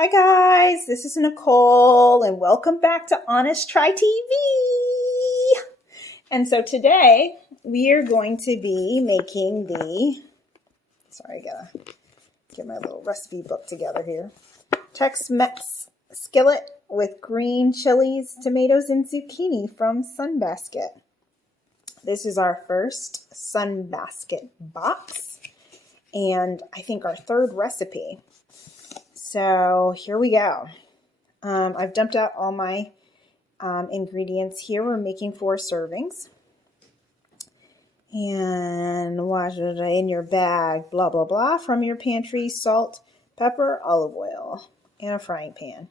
Hi guys, this is Nicole and welcome back to Honest Try TV. And so today we are going to be making I gotta get my little recipe book together here. Tex-Mex Skillet with green chilies, tomatoes, and zucchini from Sunbasket. This is our first Sunbasket box and I think our third recipe. So here we go. I've dumped out all my ingredients here. We're making 4 servings. And wash it in your bag, blah, blah, blah, from your pantry, salt, pepper, olive oil, and a frying pan.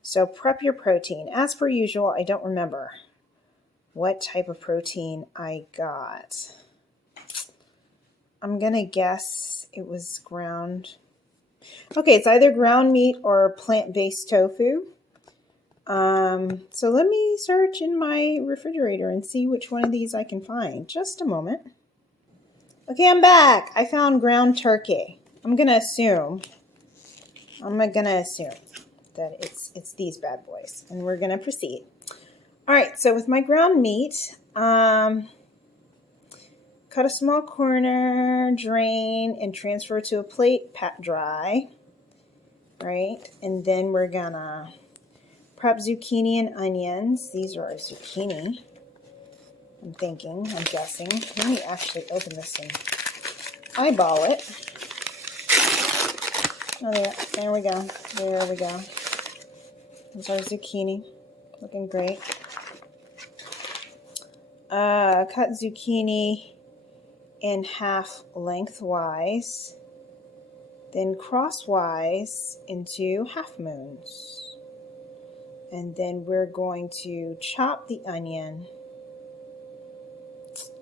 So prep your protein. As per usual, I don't remember what type of protein I got. I'm going to guess it was ground. Okay, it's either ground meat or plant-based tofu. So let me search in my refrigerator and see which one of these I can find. Just a moment. Okay, I'm back. I found ground turkey. I'm gonna assume that it's these bad boys, and we're gonna proceed. All right. So with my ground meat, cut a small corner, drain, and transfer to a plate, pat dry, right? And then we're gonna prep zucchini and onions. These are our zucchini, I'm guessing. Let me actually open this and eyeball it. Oh, there we go. There we go. There's our zucchini, looking great. Cut zucchini in half lengthwise, then crosswise into half moons. And then we're going to chop the onion.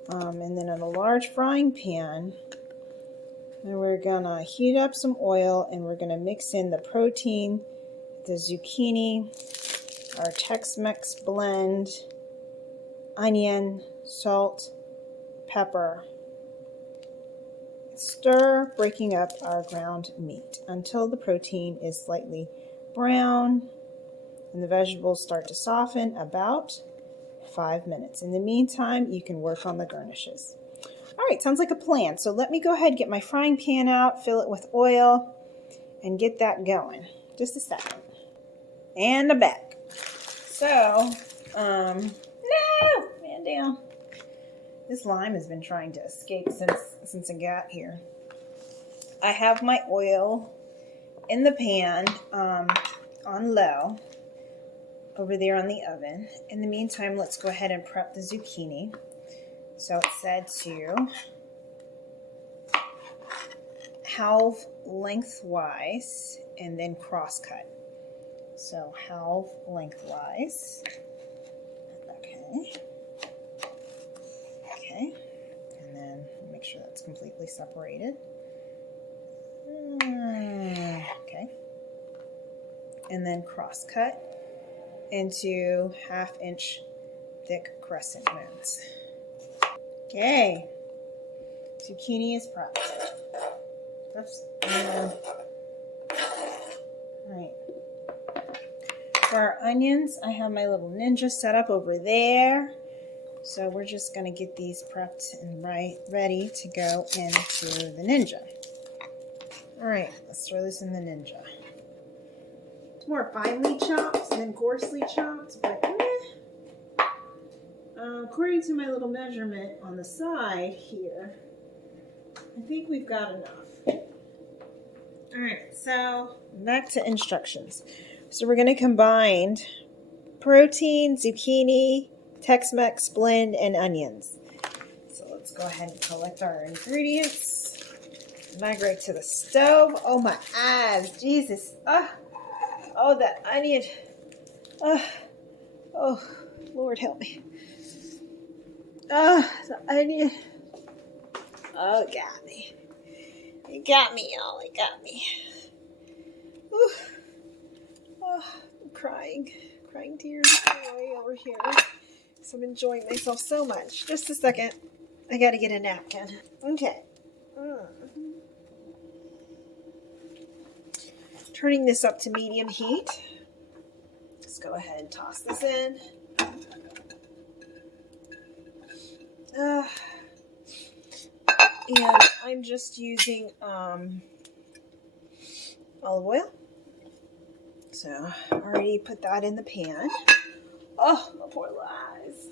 And then in a large frying pan, and we're gonna heat up some oil and we're gonna mix in the protein, the zucchini, our Tex-Mex blend, onion, salt, pepper. Stir, breaking up our ground meat until the protein is slightly brown and the vegetables start to soften, about 5 minutes. In the meantime, you can work on the garnishes. All right, sounds like a plan. So let me go ahead and get my frying pan out, fill it with oil, and get that going. Just a second. And I'm back. So, no, man down. This lime has been trying to escape since I got here. I have my oil in the pan on low over there on the oven. In the meantime, let's go ahead and prep the zucchini. So it said to halve lengthwise and then cross cut. So halve lengthwise. Okay. Okay, and then make sure that's completely separated. Okay, and then cross cut into 1/2 inch thick crescent moons. Okay, zucchini is prepped. Oops. All right. For our onions, I have my little Ninja set up over there. So we're just going to get these prepped and ready to go into the Ninja. All right, let's throw this in the Ninja. It's more finely chopped than coarsely chopped, but according to my little measurement on the side here, I think we've got enough. All right, so back to instructions. So we're going to combine protein, zucchini, Tex-Mex blend, and onions. So let's go ahead and collect our ingredients. Migrate to the stove. Oh my eyes, Jesus. Oh, that onion. Oh, Lord help me. The onion. Oh, it got me. It got me, y'all. It got me. Ooh. Oh, I'm crying tears away over here. So I'm enjoying myself so much. Just a second. I gotta get a napkin. Okay. turning this up to medium heat. Let's go ahead and toss this in. And I'm just using olive oil. So I already put that in the pan. Oh, my poor eyes.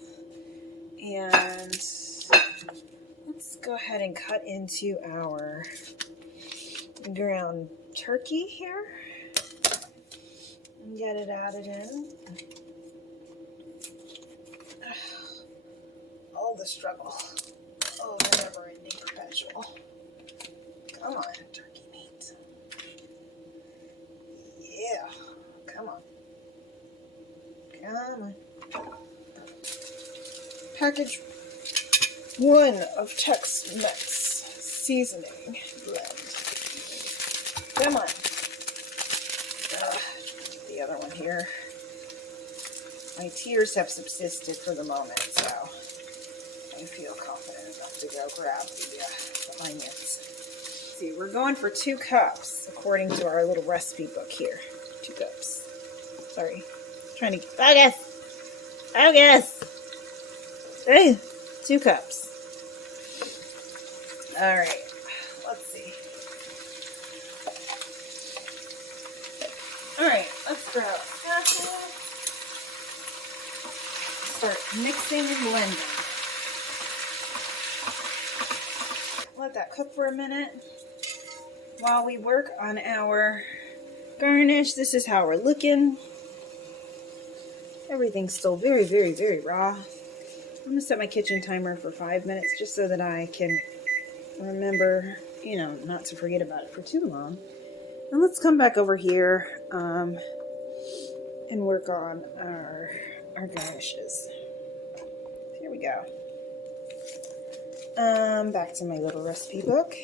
And let's go ahead and cut into our ground turkey here and get it added in. All the struggle. Oh, the never-ending perpetual. Come on, turkey meat. Yeah, come on. Come on. Package 1 of Tex-Mex seasoning blend. Come on. The other one here. My tears have subsisted for the moment, so I feel confident enough to go grab the onions. Let's see, we're going for 2 cups, according to our little recipe book here. 2 cups. Sorry. Trying to focus. Focus. 2 cups. All right. Let's see. All right. Let's grab a spatula. Start mixing and blending. Let that cook for a minute while we work on our garnish. This is how we're looking. Everything's still very, very, very raw. I'm going to set my kitchen timer for 5 minutes just so that I can remember, you know, not to forget about it for too long. And let's come back over here and work on our garnishes. Here we go. Back to my little recipe book.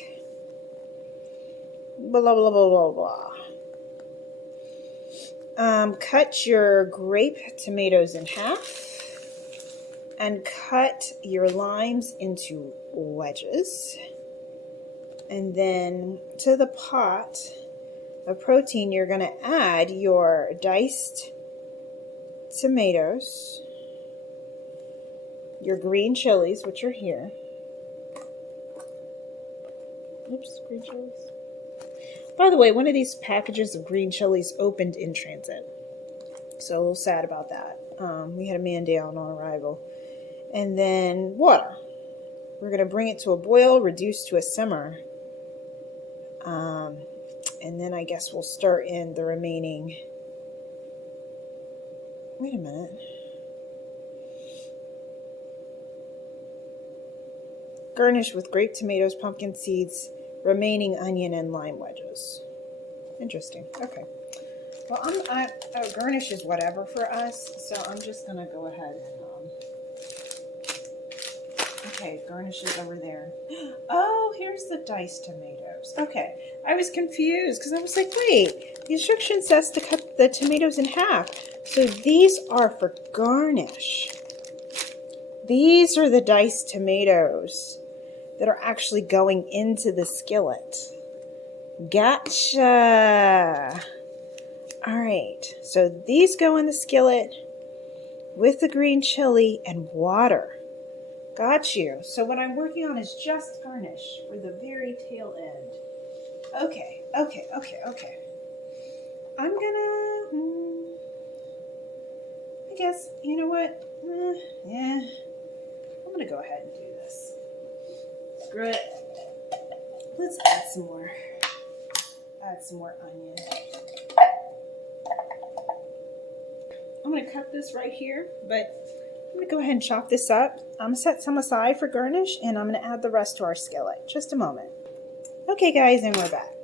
Blah, blah, blah, blah, blah. Cut your grape tomatoes in half and cut your limes into wedges. And then to the pot of protein, you're going to add your diced tomatoes, your green chilies, which are here. Oops, green chilies. By the way, one of these packages of green chilies opened in transit. So a little sad about that. We had a man down on arrival. And then water. We're going to bring it to a boil, reduce to a simmer. And then I guess we'll start in the remaining... Wait a minute. Garnish with grape tomatoes, pumpkin seeds, remaining onion, and lime wedges. Interesting. Okay. Well, garnish is whatever for us, so I'm just going to go ahead and... Okay, garnish is over there. Oh, here's the diced tomatoes. Okay, I was confused because I was like, wait, the instruction says to cut the tomatoes in half. So these are for garnish. These are the diced tomatoes that are actually going into the skillet. Gotcha. All right, so these go in the skillet with the green chili and water. Got you. So what I'm working on is just garnish for the very tail end. Okay. I'm gonna, I guess, you know what? Yeah. I'm gonna go ahead and do this. Screw it. Let's add some more. Add some more onion. I'm gonna cut this right here, but I'm going to go ahead and chop this up. I'm going to set some aside for garnish, and I'm going to add the rest to our skillet. Just a moment. Okay, guys, and we're back.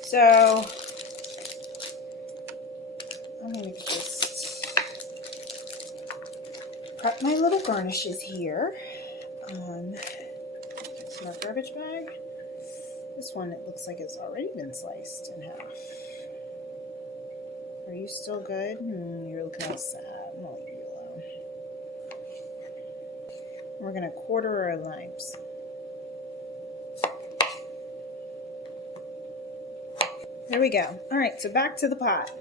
So, I'm going to just prep my little garnishes here. It's my garbage bag. This one, it looks like it's already been sliced in half. Are you still good? You're looking all sad. I'm going to leave you alone. We're going to quarter our limes. There we go. All right, so back to the pot.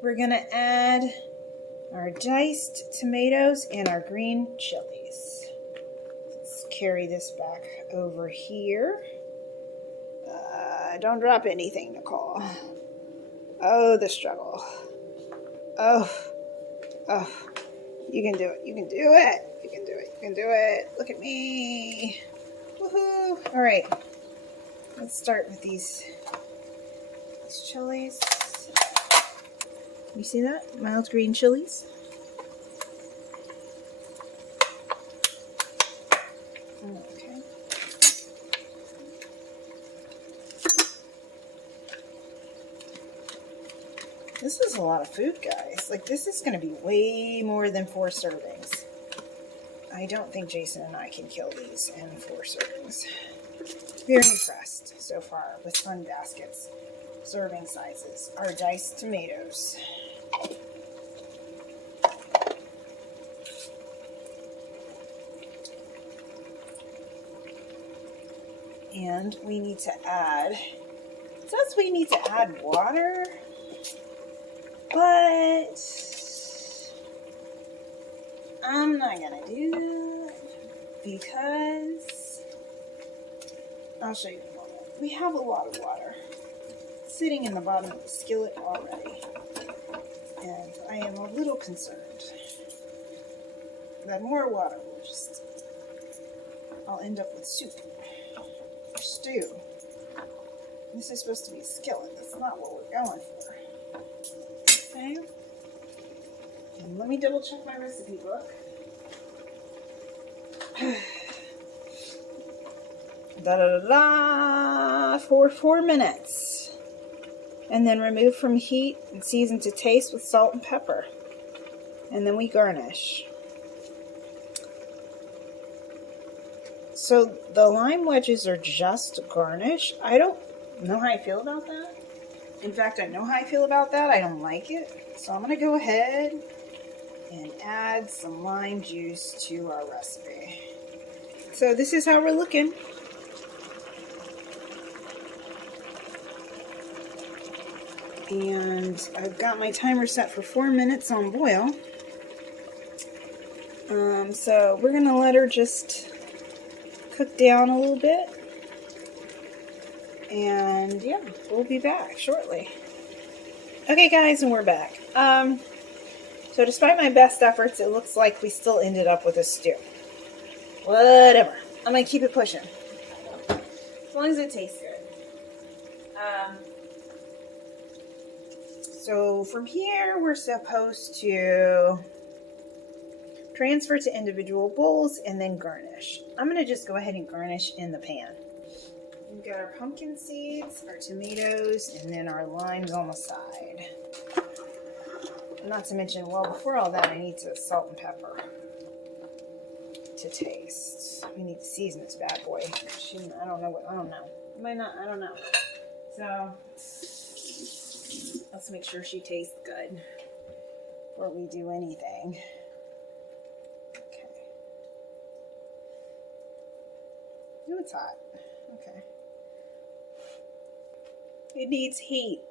We're gonna add our diced tomatoes and our green chilies. Let's carry this back over here. Don't drop anything, Nicole. Oh, the struggle. Oh, you can do it. You can do it. You can do it. You can do it. Look at me. Woohoo. All right. Let's start with these chilies. You see that? Mild green chilies. Okay. This is a lot of food, guys. Like, this is going to be way more than 4 servings. I don't think Jason and I can kill these in 4 servings. Very impressed so far with Sunbasket's serving sizes. Our diced tomatoes. And we need to add, it says we need to add water, but I'm not gonna do that because I'll show you in a moment. We have a lot of water sitting in the bottom of the skillet already, and I am a little concerned that more water will just, I'll end up with soup or stew. This is supposed to be a skillet. That's not what we're going for. Okay. And let me double check my recipe book. For 4 minutes. And then remove from heat and season to taste with salt and pepper. And then we garnish. So the lime wedges are just garnish. I don't know how I feel about that. In fact, I know how I feel about that. I don't like it. So I'm going to go ahead and add some lime juice to our recipe. So this is how we're looking. And I've got my timer set for 4 minutes on boil. So we're going to let her just cook down a little bit. And yeah, we'll be back shortly. Okay, guys, and we're back. So despite my best efforts, it looks like we still ended up with a stew. Whatever. I'm going to keep it pushing. As long as it tastes good. So from here, we're supposed to transfer to individual bowls and then garnish. I'm going to just go ahead and garnish in the pan. We've got our pumpkin seeds, our tomatoes, and then our limes on the side. Not to mention, well, before all that, I need to salt and pepper to taste. We need to season this bad boy. I don't know. You might not, I don't know. So, let's make sure she tastes good before we do anything. Okay. Ooh, it's hot. Okay. It needs heat.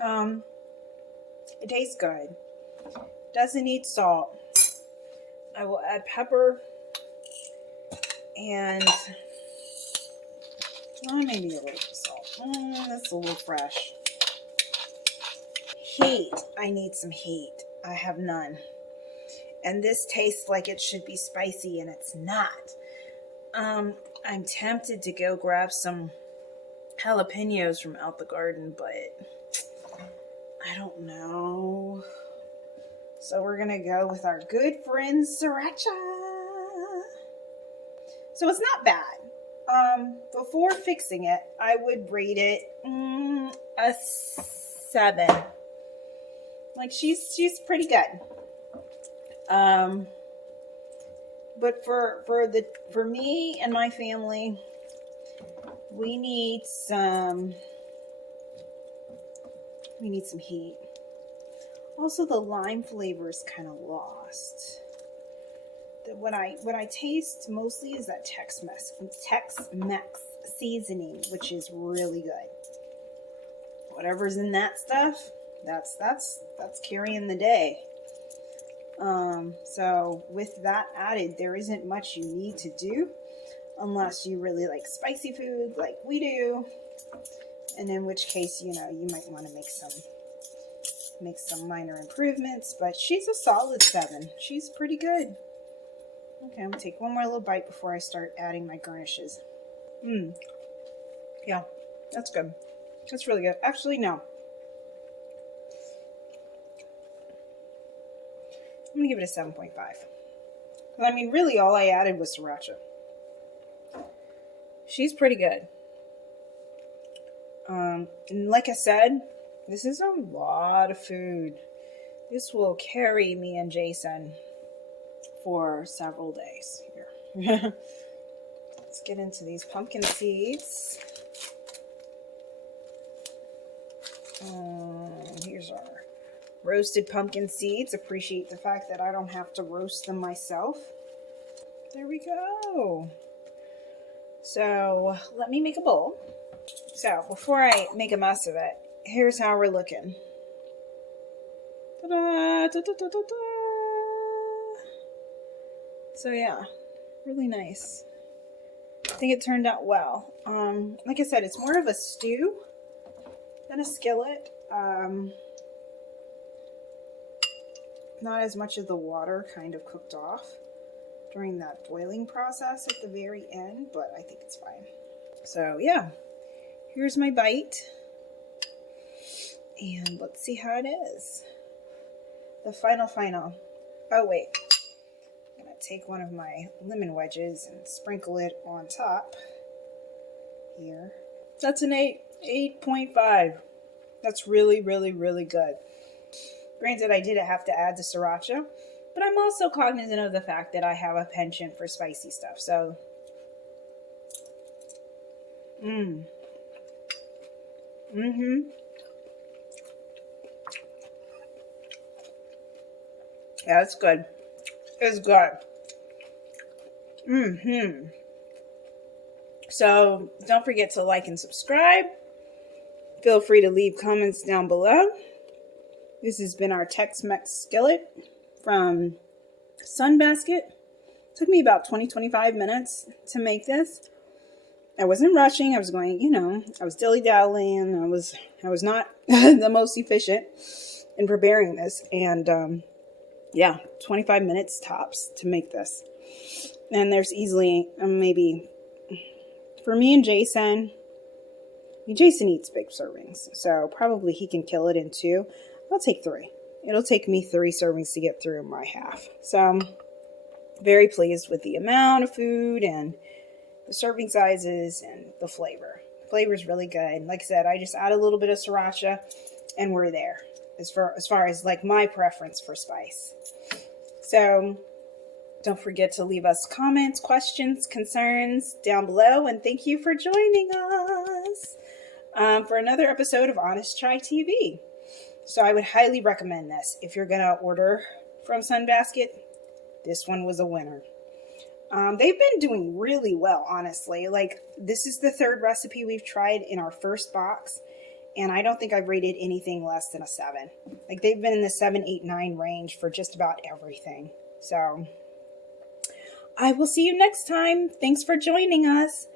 It tastes good. Doesn't need salt. I will add pepper and maybe a little bit of salt. That's a little fresh. Heat. I need some heat. I have none. And this tastes like it should be spicy, and it's not. I'm tempted to go grab some jalapenos from out the garden, but I don't know. So we're going to go with our good friend Sriracha. So it's not bad. Before fixing it, I would rate it a 7. Like, she's pretty good. But for me and my family, we need some heat. Also, the lime flavor is kind of lost. What I taste mostly is that Tex-Mex seasoning, which is really good. Whatever's in that stuff, that's carrying the day. So with that added, there isn't much you need to do unless you really like spicy food like we do. And in which case, you know, you might want to make some minor improvements, but she's a solid 7. She's pretty good. Okay, I'm gonna take one more little bite before I start adding my garnishes. Yeah, that's good. That's really good. Actually, no. I'm gonna give it a 7.5. I mean, really all I added was sriracha. She's pretty good. And like I said, this is a lot of food. This will carry me and Jason for several days here. Let's get into these pumpkin seeds. Here's our roasted pumpkin seeds. Appreciate the fact that I don't have to roast them myself. There we go. So let me make a bowl. So before I make a mess of it, here's how we're looking. Ta-da, da-da-da-da-da. So yeah, really nice. I think it turned out well. Like I said, it's more of a stew than a skillet. Not as much of the water kind of cooked off during that boiling process at the very end, but I think it's fine. So yeah, here's my bite. And let's see how it is. The final. Oh wait, I'm gonna take one of my lemon wedges and sprinkle it on top here. That's an 8.5. That's really, really, really good. Granted, I did have to add the sriracha, but I'm also cognizant of the fact that I have a penchant for spicy stuff. So, Yeah, it's good. It's good. So, don't forget to like and subscribe. Feel free to leave comments down below. This has been our Tex-Mex Skillet from Sunbasket. Took me about 20-25 minutes to make this. I wasn't rushing. I was going, I was dilly-dallying. I was not the most efficient in preparing this. And, 25 minutes tops to make this. And there's easily, maybe, for me and Jason, Jason eats big servings. So probably he can kill it in 2. I'll take 3. It'll take me 3 servings to get through my half. So I'm very pleased with the amount of food and the serving sizes and the flavor. The flavor is really good. Like I said, I just add a little bit of sriracha and we're there as far as like my preference for spice. So don't forget to leave us comments, questions, concerns down below. And thank you for joining us for another episode of Honest Try TV. So I would highly recommend this. If you're going to order from Sunbasket, this one was a winner. They've been doing really well, honestly. Like, this is the 3rd recipe we've tried in our first box, and I don't think I've rated anything less than a 7. Like, they've been in the 7, 8, 9 range for just about everything. So, I will see you next time. Thanks for joining us.